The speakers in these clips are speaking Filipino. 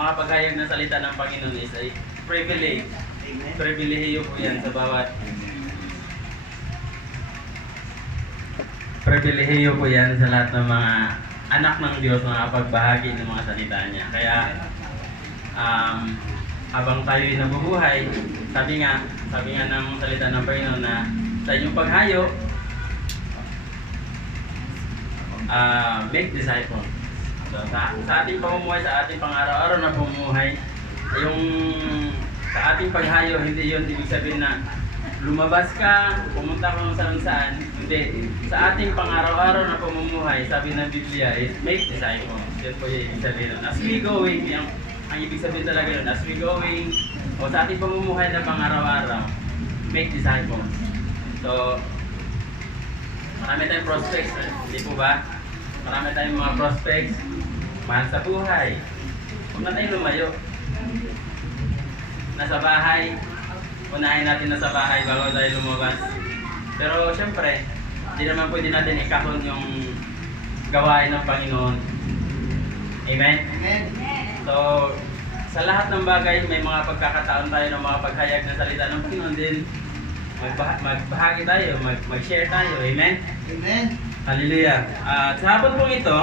makapaghayag ng salita ng Panginoon is ay privilege. Pribilehiyo po yan sa bawat pribilehiyo po yan sa lahat ng mga anak ng Diyos na makapagbahagi ng mga salita niya. Kaya habang tayo'y nabubuhay, sabi nga ng salita ng Panginoon na sa inyong paghayo, make disciples. So, sa ating pamumuhay, sa ating pang-araw-araw na pamumuhay, yung sa ating paghayo, hindi yun ibig sabihin na lumabas ka, pumunta ka kung saan. Hindi. Sa ating pang-araw-araw na pamumuhay, sabi ng Biblia is make disciples. Yan po yung ibig sabihin nun. As we going, ang ibig sabihin talaga yun, as we going, o sa ating pamumuhay na pang-araw-araw, make disciples. So, marami tayong prospects, hindi po ba? Marami tayong mga prospects, mahal sa buhay. Huwag na tayong lumayo. Nasa bahay, unahin natin nasa bahay bago tayo lumabas. Pero syempre, hindi naman pwede natin ikahon yung gawain ng Panginoon. Amen? Amen. So, sa lahat ng bagay, may mga pagkakataon tayo ng mga paghayag ng salita ng Panginoon din. Magbahagi tayo, mag-share tayo. Amen? Amen. Hallelujah. Sa hapon pong ito,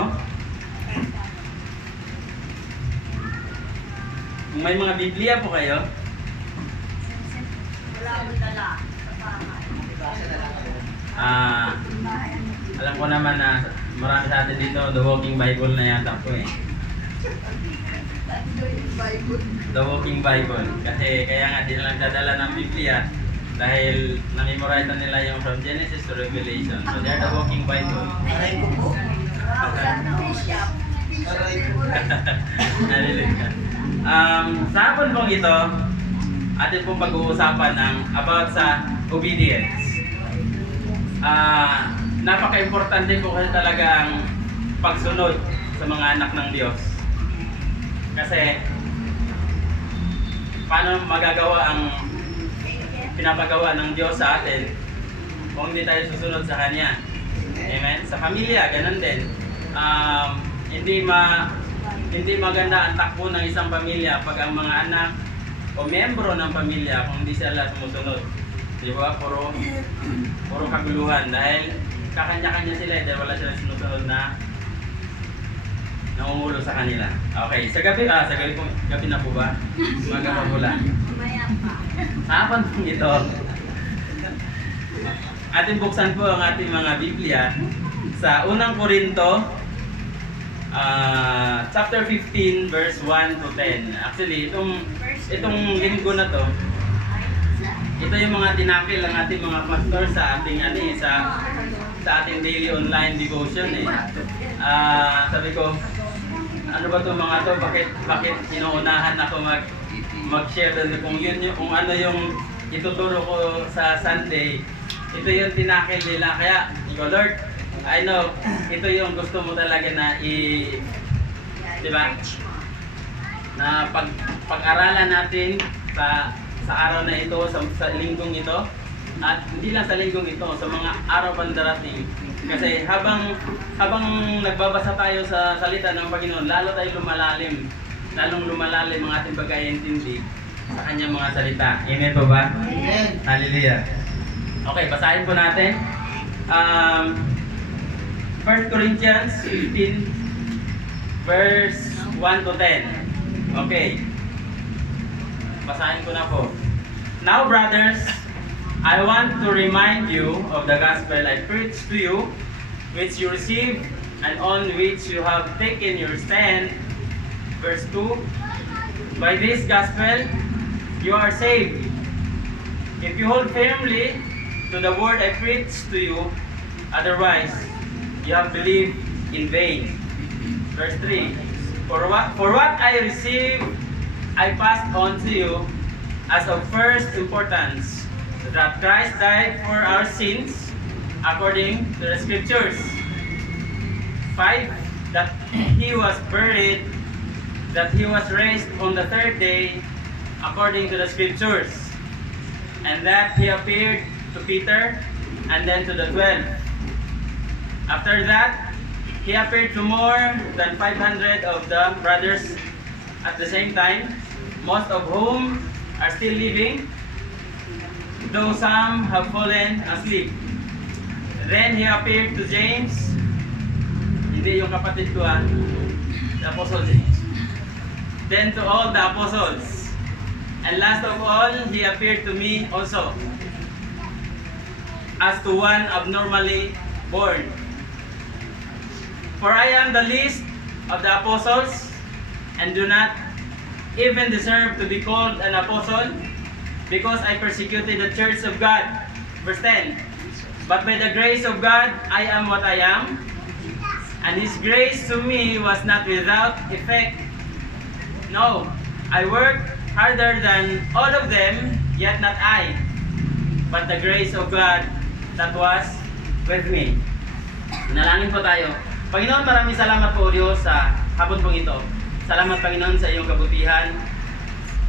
kung may mga Biblia po kayo, alam ko naman na marami sa atin dito, The Walking Bible na yata po eh. The Walking Bible. Kasi kaya nga di na lang dadala ng Biblia dahil na-memorize na nila yung from Genesis to Revelation. So they're the Walking Bible. Sa hapon pong ito, atin pong pag-uusapan ng about sa obedience. Napaka-importante po kasi talaga ang pagsunod sa mga anak ng Diyos. Kasi paano magagawa ang pinapagawa ng Diyos sa atin kung hindi tayo susunod sa Kanya? Amen? Sa pamilya, ganun din. Hindi maganda ang takbo ng isang pamilya pag ang mga anak o miyembro ng pamilya kung hindi sila sumusunod. Di ba? Puro kaguluhan dahil kakanya-kanya sila dahil wala sila sinusunod na nangungulo sa kanila. Okay, sa gabi na po ba? Umaga pa pula. Hapon po ito. Atin buksan po ang ating mga Biblia sa unang Korinto chapter 15 verse 1 to 10. Actually, itong linggo na to, ito yung mga tinakil ng ating mga pastor sa ating sa ating daily online devotion eh. Sabi ko, ano ba to mga to? Bakit inuunahan ako mag-share doon kung ano yung ituturo ko sa Sunday. Ito yung tinakil nila. Kaya, Lord, I know, ito yung gusto mo talaga na diba? Na pag-aralan natin sa araw na ito, sa linggong ito, at hindi lang sa linggong ito, sa mga araw pang darating. Kasi habang nagbabasa tayo sa salita ng Panginoon, lalo tayo lalong lumalalim ang ating pagkaintindi sa kanyang mga salita. Amen po ba? Amen. Hallelujah. Okay, basahin po natin. 1 Corinthians 15 verse 1 to 10. Okay. Basahin ko na po. Now, brothers, I want to remind you of the gospel I preached to you, which you received and on which you have taken your stand. Verse 2. By this gospel, you are saved, if you hold firmly to the word I preached to you. Otherwise, you have believed in vain. Verse 3. For what I received, I passed on to you as of first importance, that Christ died for our sins according to the Scriptures. 5. That He was buried, that He was raised on the third day according to the Scriptures, and that He appeared to Peter and then to the 12. After that, He appeared to more than 500 of the brothers at the same time, most of whom are still living, though some have fallen asleep. Then he appeared to James, hindi yung kapatid ko the Apostle James. Then to all the apostles. And last of all, he appeared to me also, as to one abnormally born. For I am the least of the apostles, and do not even deserve to be called an apostle, because I persecuted the church of God. Verse 10. But by the grace of God, I am what I am, and His grace to me was not without effect. No, I worked harder than all of them, yet not I, but the grace of God that was with me. Nalangin po tayo. Panginoon, maraming salamat po Diyos sa hapon pong ito. Salamat Panginoon sa iyong kabutihan.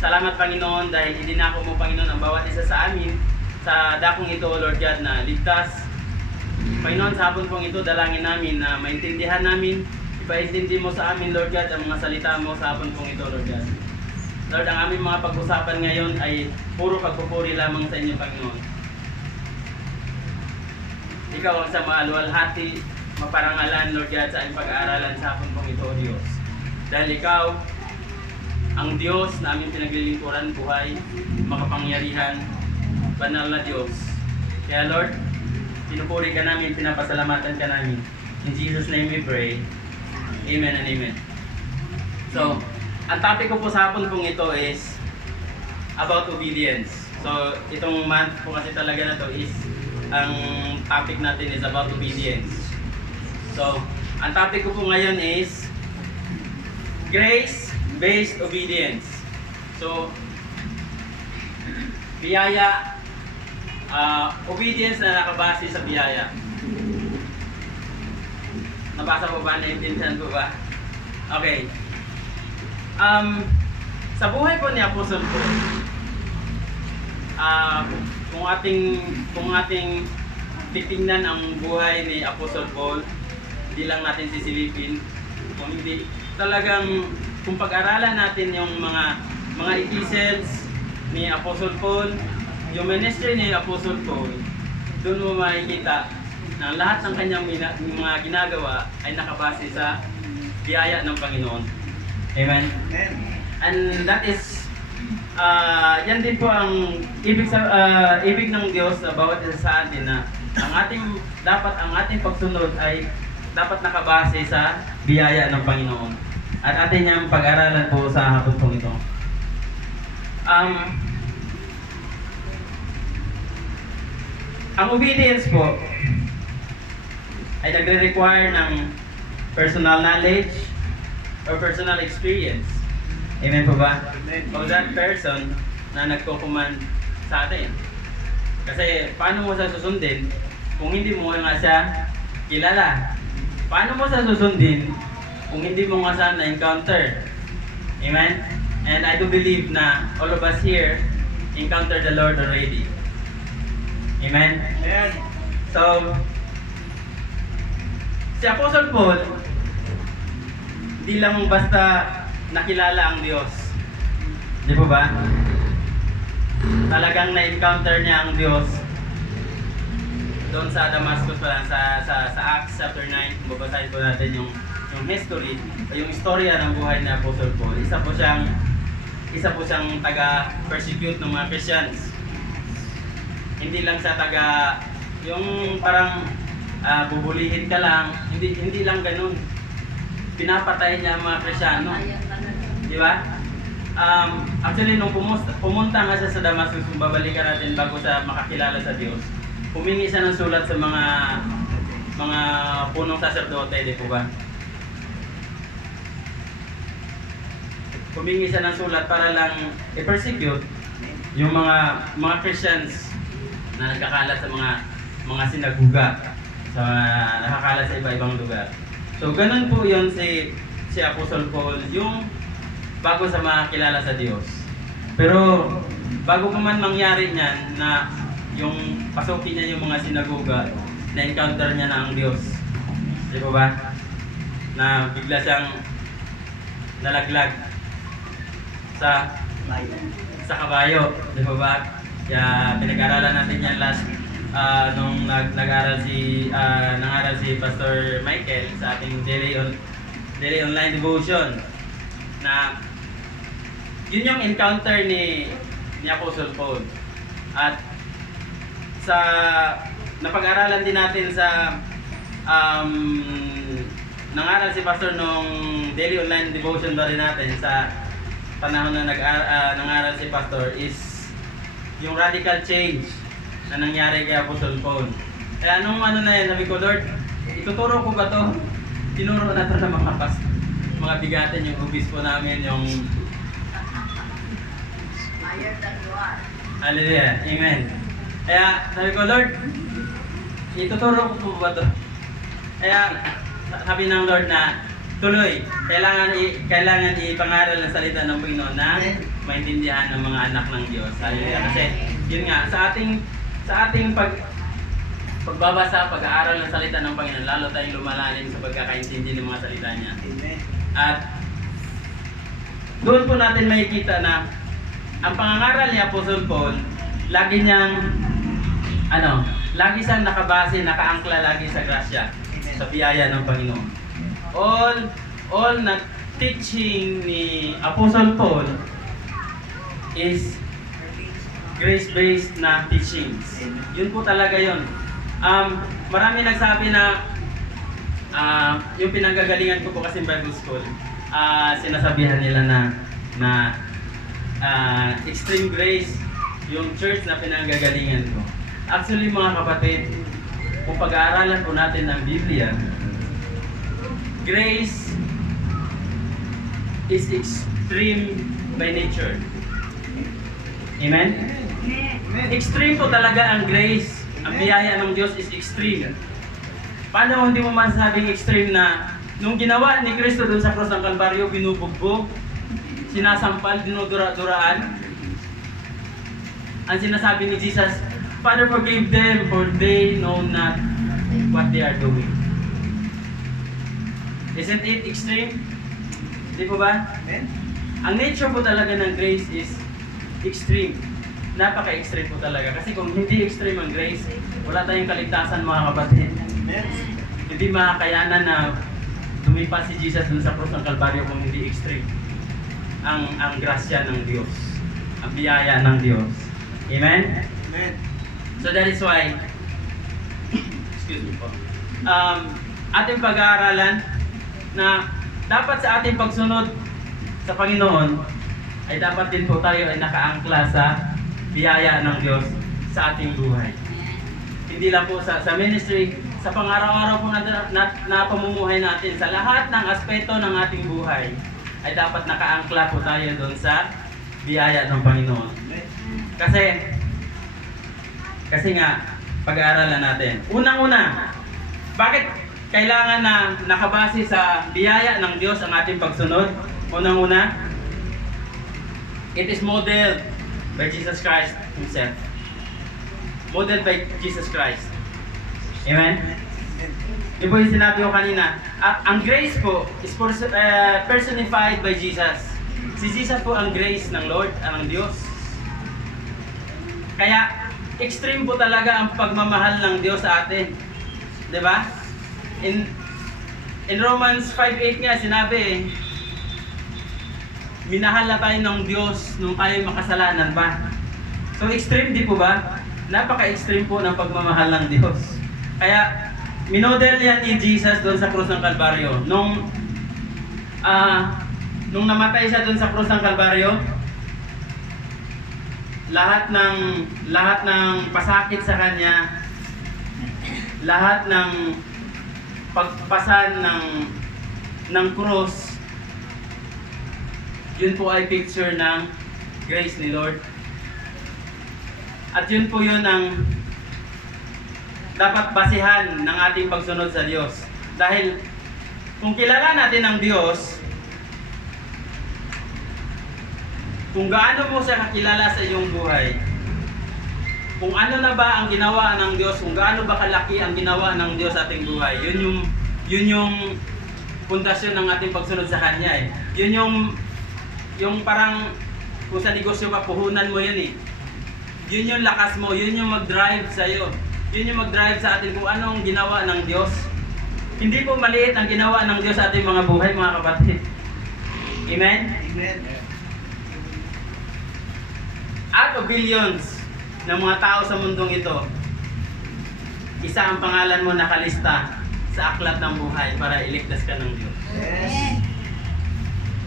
Salamat Panginoon dahil idinako mo Panginoon ang bawat isa sa amin sa dakong ito Lord God na ligtas. Panginoon, sa hapon pong ito dalangin namin na maintindihan namin, ipaintindi mo sa amin Lord God ang mga salita mo sa hapon pong ito Lord God. Lord, ang aming mga pag-usapan ngayon ay puro pagpupuri lamang sa inyo Panginoon. Ikaw ang sa maalwalhati, maparangalan Lord God sa aming pag-aaralan sa hapon pong ito o Diyos. Dahil ikaw ang Diyos na aming pinaglilingkuran, buhay, makapangyarihan, banal na Diyos. Kaya Lord, pinupuri ka namin, pinapasalamatan ka namin. In Jesus' name we pray. Amen and amen. So, ang topic ko po sa hapon pong ito is about obedience. So, itong month po kasi talaga na to is, ang topic natin is about obedience. So, ang topic ko po ngayon is grace-based obedience. So, biyaya, obedience na nakabase sa biyaya. Nabasa po ba? Naintindihan po ba? Okay. Sa buhay po ni Apostle Paul, kung ating titingnan ang buhay ni Apostle Paul, hindi lang natin sisilipin, kung hindi talagang kung pag-aralan natin yung mga epistles ni Apostle Paul, yung ministry ni Apostle Paul, doon mo makikita na lahat ng kanyang mga ginagawa ay nakabase sa biyaya ng Panginoon. Amen? Amen. And that is, yan din po ang ibig ng Diyos sa bawat isa sa atin na ang ating pagsunod ay dapat nakabase sa biyaya ng Panginoon. At atin niyang pag-aralan po sa hapon pong ito. Ang obedience po ay nagre-require ng personal knowledge or personal experience. Amen po ba? Amen. Of that person na nagko-command sa atin. Kasi paano mo sa susundin kung hindi mo nga siya kilala? Paano mo sa susundin kung hindi mo nga siya na-encounter? Amen? And I do believe na all of us here encounter the Lord already. Amen? Amen. So, si Apostle Paul, di lang basta nakilala ang Diyos. Di po ba? Talagang na-encounter niya ang Diyos doon sa Damascus pa lang, sa Acts chapter 9. Babasahin po natin yung history, yung istorya ng buhay ni Apostle Paul. Isa po siyang taga-persecute ng mga Christians. Hindi lang siya yung parang bubulihin ka lang, hindi lang ganun. Pinapatay niya ang mga Kristyano. Di ba? Actually, nung pumunta nga siya sa Damascus, kung babalikan natin bago siya makakilala sa Diyos, humingi siya ng sulat sa mga punong saserdote, di po ba? Humingi siya ng sulat para lang i-persecute yung mga Christians na nagkakalat sa mga sinaguga, sa nakakalat sa iba-ibang lugar. So, ganun po yun si Apostle Paul, yung bago sa makakilala sa Diyos. Pero, bago pa man mangyari niyan na yung pasukin niya yung mga sinagoga, na-encounter niya na ang Diyos. Di ba ba? Na bigla siyang nalaglag. sa kabayo, di ba ba? Kaya pinag-aralan natin yan last nung nag-aral nangaral si Pastor Michael sa ating daily online devotion na yun yung encounter ni Apostle Paul. At sa napag-aralan din natin sa nangaral si Pastor nung daily online devotion ba rin natin sa panahon na nangaral si Pastor is yung radical change na nangyari kay Apostle Paul. Kaya nung ano na yan, sabi ko, Lord, ituturo ko ba to? Tinuro na to ng mga bigatin, yung obispo namin, yung Higher than you are. Hallelujah. Amen. Kaya sabi ko, Lord, ituturo ko po ba to? Kaya sabi ng Lord na tuloy, kailangan ipangaral ng salita ng Panginoon na maintindihan ng mga anak ng Diyos. Hallelujah. Kasi yun nga, sa ating pagbabasa, pag-aaral ng salita ng Panginoon, lalo tayong lumalalim sa pagkakaintindi ng mga salita niya. At doon po natin makikita na ang pangangaral ni Apostle Paul, lagi siyang nakabase, nakaangkla lagi sa grasya, sa biyaya ng Panginoon. All na teaching ni Apostle Paul is grace-based na teachings. Yun po talaga yun. Marami nagsabi na yung pinanggagalingan ko po kasi Bible School, sinasabihan nila na extreme grace yung church na pinanggagalingan ko. Actually mga kapatid, kung pag-aaralan po natin ng Biblia, grace is extreme by nature. Amen? Extreme po talaga ang grace. Ang biyaya ng Diyos is extreme. Paano hindi mo masasabing extreme na nung ginawa ni Kristo dun sa cross ng Kalbaryo, binubugbog, sinasampal, dinudura-duraan? Ang sinasabi ni Jesus, Father, forgive them for they know not what they are doing. Isn't it extreme? Di po ba? Ang nature po talaga ng grace is extreme. Napaka-extreme po talaga. Kasi kung hindi extreme ang grace, wala tayong kaligtasan mga kapatid. Hindi makakayanan na lumipas si Jesus dun sa cross ng Kalbaryo kung hindi extreme ang grasya ng Diyos, ang biyaya ng Diyos. Amen? Amen. So that is why excuse me po, ating pag-aaralan na dapat sa ating pagsunod sa Panginoon ay dapat din po tayo ay nakaangkla sa biyaya ng Diyos sa ating buhay. Hindi lang po sa ministry, sa pang-araw-araw po na pamumuhay natin, sa lahat ng aspeto ng ating buhay ay dapat nakaangkla po tayo doon sa biyaya ng Panginoon. Kasi nga, pag-aaralan natin. Unang-una, bakit kailangan na nakabase sa biyaya ng Diyos ang ating pagsunod? Unang-una, it is modeled by Jesus Christ Himself. Modeled by Jesus Christ. Amen? Yung po yung sinabi ko kanina, ang grace po is personified by Jesus. Si Jesus po ang grace ng Lord, ng Diyos. Kaya, extreme po talaga ang pagmamahal ng Diyos sa atin. Diba? In Romans 5:8 nga sinabi, minahal na tayo ng Diyos nung tayo makasalanan pa. So extreme di po ba? Napaka-extreme po ng pagmamahal ng Diyos. Kaya minodel yan ni Jesus doon sa krus ng Kalbaryo. Nung namatay siya doon sa krus ng Kalbaryo, lahat ng pasakit sa kanya, lahat ng pagpasan ng cross, yun po ay picture ng grace ni Lord. At yun po yun ang dapat basihan ng ating pagsunod sa Diyos. Dahil kung kilala natin ang Diyos, kung gaano mo siya kakilala sa iyong buhay, kung ano na ba ang ginawa ng Diyos, kung gaano ba kalaki ang ginawa ng Diyos sa ating buhay, yun yung pundasyon ng ating pagsunod sa Kanya. Yun yung parang Kung sa negosyo ka, puhunan mo yun eh. Yun yung lakas mo, yun yung mag-drive sa'yo. Yun yung mag-drive sa atin kung anong ginawa ng Diyos. Hindi po maliit ang ginawa ng Diyos sa ating mga buhay, mga kapatid. Amen? Amen. Out of billions ng mga tao sa mundong ito, isa ang pangalan mo nakalista sa aklat ng buhay para iligtas ka ng Diyos. Yes.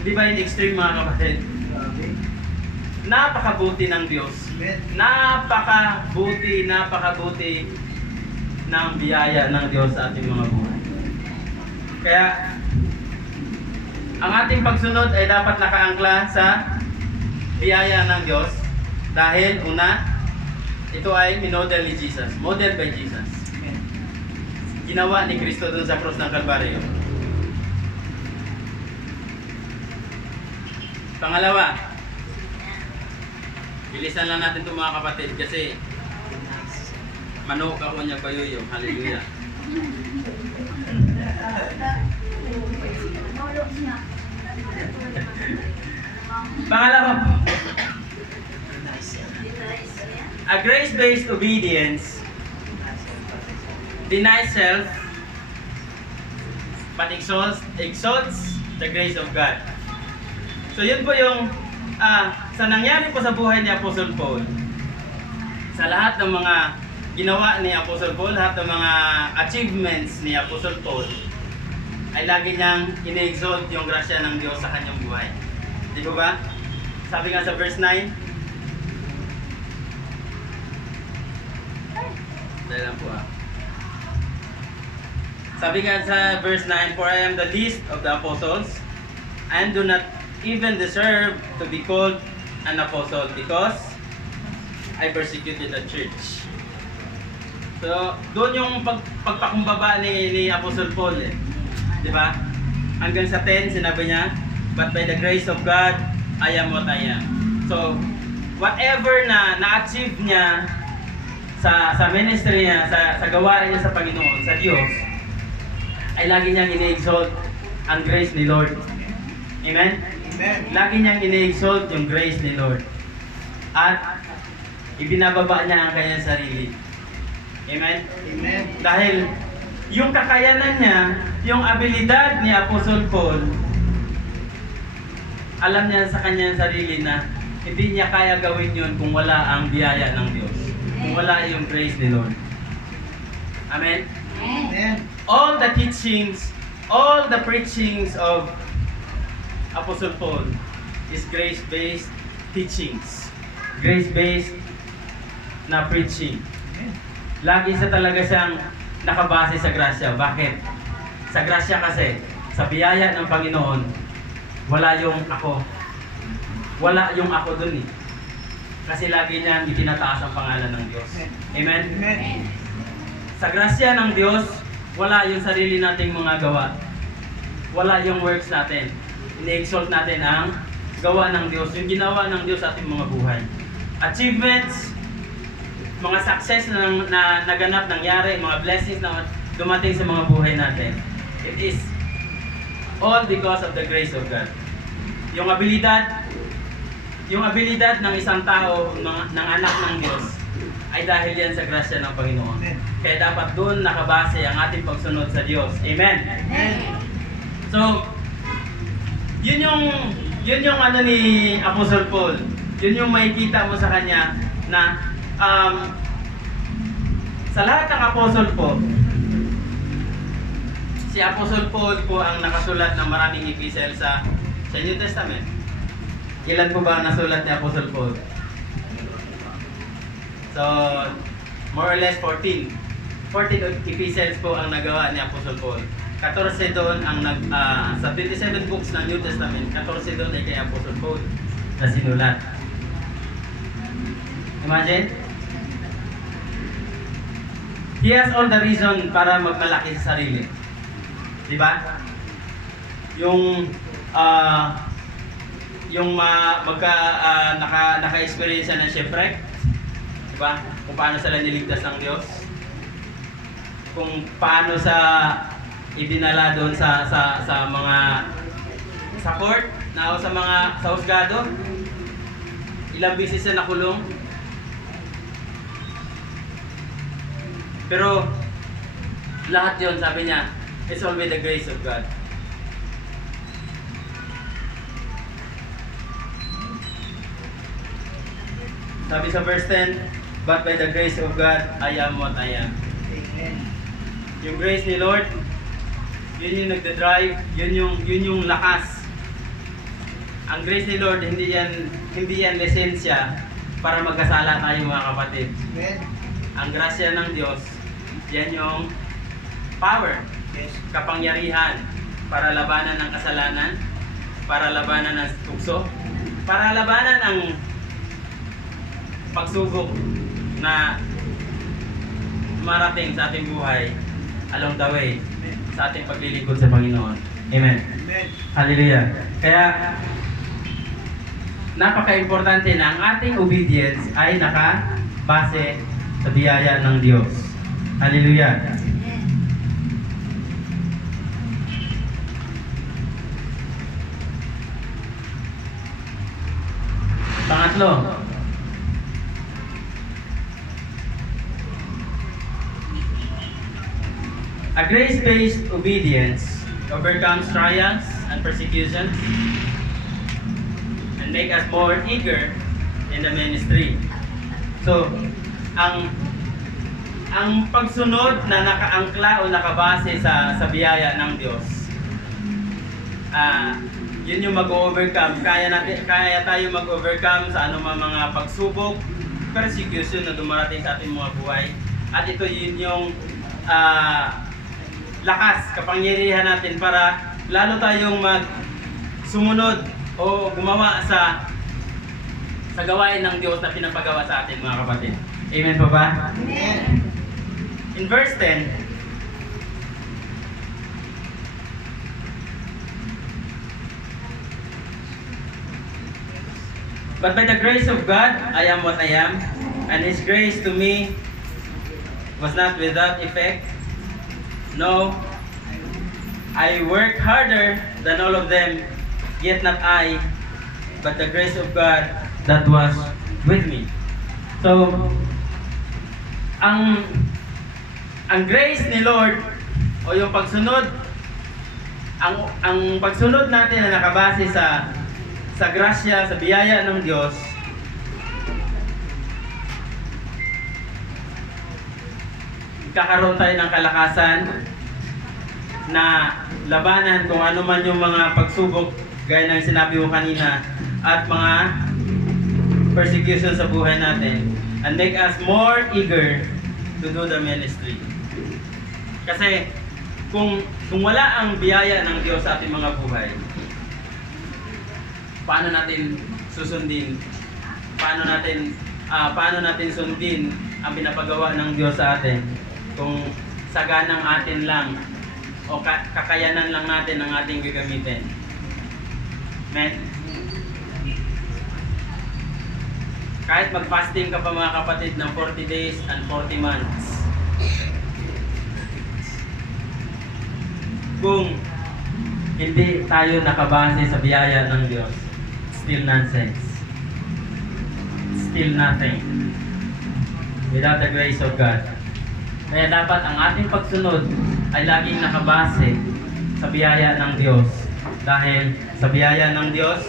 Di ba yung extreme, mga kapatid? Grabe. Napakabuti ng Diyos. Amen. Napakabuti ng biyaya ng Diyos sa ating mga buhay. Kaya, ang ating pagsunod ay dapat nakaangkla sa biyaya ng Diyos dahil una, ito ay minodel ni Jesus. Model by Jesus. Amen. Ginawa ni Kristo dun sa krus ng Kalbaryo. Pangalawa, bilisan lang natin ito, mga kapatid, kasi manok ako niya payuyo. Hallelujah. Pangalawa po, a grace-based obedience denies self but exalts the grace of God. So yun po yung sa nangyari po sa buhay ni Apostle Paul, sa lahat ng mga ginawa ni Apostle Paul, lahat ng mga achievements ni Apostle Paul, ay lagi niyang ine-exalt yung grasya ng Diyos sa kanyang buhay. Di ba ba? Sabi nga sa verse 9, dahil lang po sabi nga sa verse 9, for I am the least of the apostles, and do not even deserve to be called an apostle because I persecuted the church. So, doon yung pagpakumbaba ni Apostle Paul eh. Di ba? Hanggang sa 10, sinabi niya, but by the grace of God, I am what I am. So, whatever na na-achieve niya sa ministry niya, sa gawain niya sa Panginoon, sa Diyos, ay lagi niyang ine-exalt ang grace ni Lord. Amen? Amen. Lagi niyang ine-exalt yung grace ni Lord. At ibinababa niya ang kanyang sarili. Amen? Amen. Dahil yung kakayanan niya, yung abilidad ni Apostle Paul, alam niya sa kanyang sarili na hindi niya kaya gawin yun kung wala ang biyaya ng Diyos. Kung wala yung grace ni Lord. Amen? Amen. All the teachings, all the preachings of Apostle Paul is grace-based teachings. Grace-based na preaching. Amen. Lagi sa talaga siyang nakabase sa grasya. Bakit? Sa grasya kasi, sa biyaya ng Panginoon, wala yung ako. Wala yung ako dun eh. Kasi lagi niyang itinataas ang pangalan ng Diyos. Amen? Amen. Sa grasya ng Diyos, wala yung sarili nating mga gawa. Wala yung works natin. Ini-exalt natin ang gawa ng Diyos, yung ginawa ng Diyos sa ating mga buhay. Achievements, mga success na naganap, nangyari, mga blessings na dumating sa mga buhay natin. It is all because of the grace of God. Yung abilidad ng isang tao, ng anak ng Diyos, ay dahil yan sa grasya ng Panginoon. Amen. Kaya dapat doon nakabase ang ating pagsunod sa Diyos. Amen? So, yun yung ano ni Apostle Paul. Yun yung makikita mo sa kanya na sa lahat ng Apostle po, si Apostle Paul po ang nakasulat ng maraming epistle sa New Testament. Ilan po ba ang nasulat ni Apostle Paul? So, more or less 14. 14 epistles po ang nagawa ni Apostle Paul. 14 doon ang sa 27 books ng New Testament, 14 doon ay kay Apostle Paul na sinulat. Imagine? He has all the reason para magmalaki sa sarili. Di ba? Naka-experience ng shipwreck. Di ba? Kung paano sila niligtas ng Diyos. Kung paano sa idinala doon sa mga sa court, sa husgado. Ilang beses siya nakulong. Pero lahat yon, sabi niya, it's all by the grace of God. Sabi sa verse 10, but by the grace of God, I am what I am. Amen. Yung grace ni Lord, yun yung nagda-drive, yun yung lakas. Ang grace ni Lord, hindi yan lisensya para magkasala tayo mga kapatid. Amen. Ang grasya ng Diyos, yan yung power, Yes. kapangyarihan para labanan ang kasalanan, para labanan ang tukso, para labanan ang pagsubok na marating sa ating buhay along the way sa ating paglilingkod sa Panginoon. Amen. Amen. Hallelujah. Kaya napaka-importante na ang ating obedience ay nakabase sa biyaya ng Diyos. Hallelujah. Pangatlo, a grace-based obedience overcomes trials and persecutions and make us more eager in the ministry. So, ang pagsunod na nakaangkla o nakabase sa biyaya ng Diyos, yun yung mag-overcome. Kaya tayo mag-overcome sa anumang mga pagsubok, persecution na dumarating sa ating mga buhay. At ito yun yung lakas, kapangyarihan natin para lalo tayong sumunod o gumawa sa gawain ng Diyos na pinapagawa sa atin mga kapatid. Amen po ba? Amen. In verse 10, but by the grace of God, I am what I am, and His grace to me was not without effect. No, I worked harder than all of them, yet not I, but the grace of God that was with me. So, ang grace ni Lord o yung pagsunod, ang pagsunod natin na nakabase sa grasya, sa biyaya ng Diyos, kakaroon tayo ng kalakasan na labanan kung ano man yung mga pagsubok gaya ng sinabi mo kanina at mga persecution sa buhay natin, and make us more eager to do the ministry. Kasi kung wala ang biyaya ng Diyos sa ating mga buhay, paano natin susundin? Paano natin sundin ang pinapagawa ng Diyos sa atin? Kung saganang atin lang o kakayanan lang natin ang ating gagamitin. Amen? Kahit mag-fasting ka pa mga kapatid ng 40 days and 40 months, kung hindi tayo nakabase sa biyaya ng Diyos, still nonsense. Still nothing. Without the grace of God. Kaya dapat ang ating pagsunod ay laging nakabase sa biyaya ng Diyos. Dahil sa biyaya ng Diyos,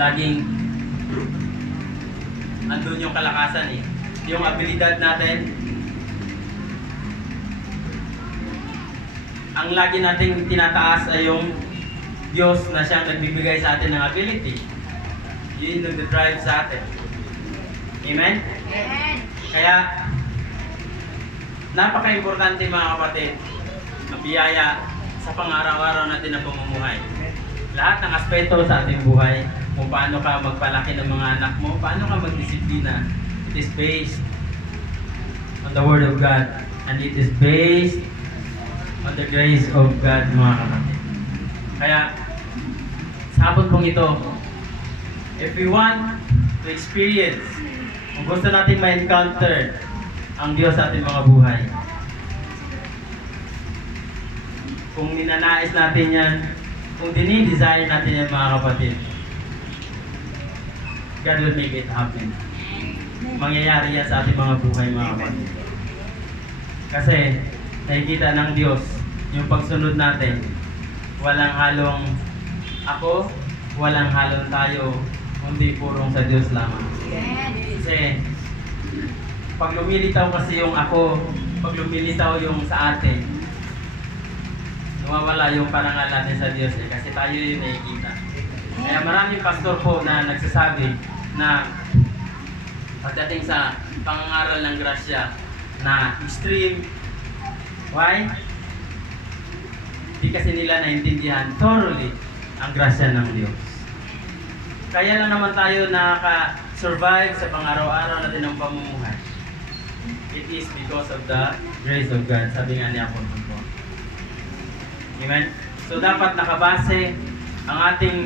laging andun yung kalakasan eh. Yung abilidad natin, ang lagi nating tinataas ay yung Diyos na siyang nagbibigay sa atin ng ability. Yun yung nag-drive sa atin. Amen? Amen. Kaya, napaka-importante mga kapatid, ang biyaya sa pang-araw-araw natin na pamumuhay. Lahat ng aspeto sa ating buhay, kung paano ka magpalaki ng mga anak mo, paano ka magdisiplina, it is based on the Word of God, and it is based on the grace of God, mga kapatid. Kaya, sa hapon pong ito, if we want to experience, kung gusto natin ma-encounter ang Diyos sa ating mga buhay, kung ninanais natin yan, kung dinidesire natin yan mga kapatid, God will make it happen. Mangyayari yan sa ating mga buhay, mga kapatid. Kasi nakikita ng Diyos yung pagsunod natin. Walang halong ako, walang halong tayo, kundi purong sa Diyos lamang. Kasi pag lumilitaw kasi yung ako, pag lumilitaw yung sa atin, nawawala yung parangal natin sa Diyos kasi tayo yung nakikita. Kaya maraming pastor po na nagsasabi na pagdating sa pangangaral ng grasya na extreme. Why? Hindi kasi nila naintindihan thoroughly ang grasya ng Diyos. Kaya lang naman tayo nakaka-survive sa pang-araw-araw natin ng pamumuhay. It is because of the grace of God. Sabi nga ni Apostle Paul. Amen? So dapat nakabase ang ating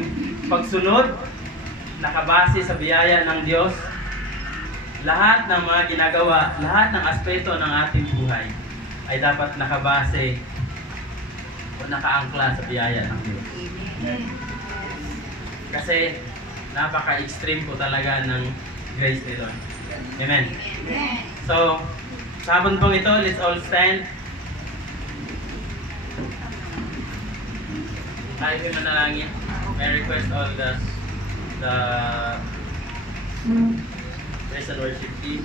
pagsunod, nakabase sa biyaya ng Diyos. Lahat ng mga ginagawa, lahat ng aspeto ng ating buhay ay dapat nakabase o nakaangkla sa biyaya ng Diyos. Kasi napaka-extreme po talaga ng grace ni Lord. Amen. So, sa hapon pong ito, let's all stand. Tayo yung manalangin. May request all the praise and worship team.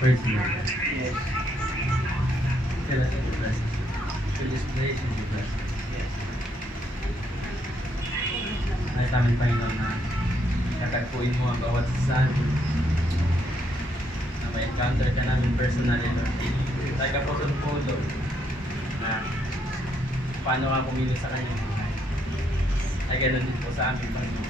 Praise the Lord. Yes. Kaya lang ito blessed. So this place will be blessed. Yes. Ay namin Panginoon na nakagpuin mo ang bawat isa na may encounter ka namin personally, Lord. Taga po doon po, Lord, na paano ka pumilos sa kanyang buhay. Ay ganun din po sa amin, Panginoon.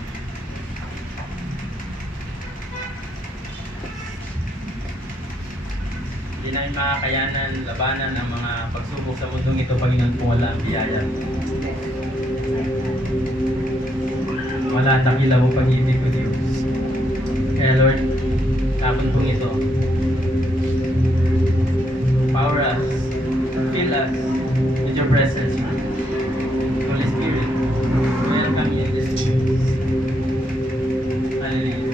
Hindi namin makakayanan, labanan ang mga pagsubok sa mundong ito, Panginoon, kung wala ang biyaya. Wala ang dakila mo pag-ibig ko, Diyos. Kaya Lord, tapon pong ito, power us, fill us with your presence, Holy Spirit. Welcome you in this place. Hallelujah.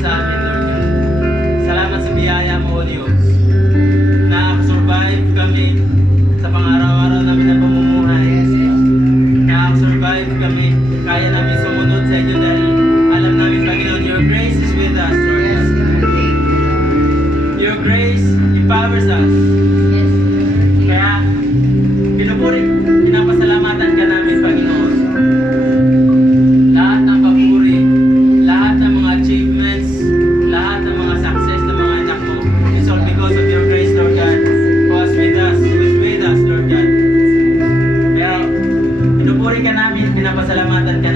sa amin, Lord God. Salamat sa biyaya mo, O Diyos. Nakaka-survive kami sa pang-araw-araw namin na pamumuhay. Nakaka-survive kami. Kaya namin sumunod sa inyo dahil alam namin, Panginoon, your grace is with us, Lord Yes, God. Lord. Your grace empowers us. Yes, Lord. Kaya, pinupuri, pinapasalamatan ka namin, Panginoon. Lahat ng papuri, lahat ng mga achievements, lahat ng mga success ng mga anak mo, it's all because of your grace, Lord God, who was with us, Lord God. Pero, pinupuri ka namin, pinapasalamatan ka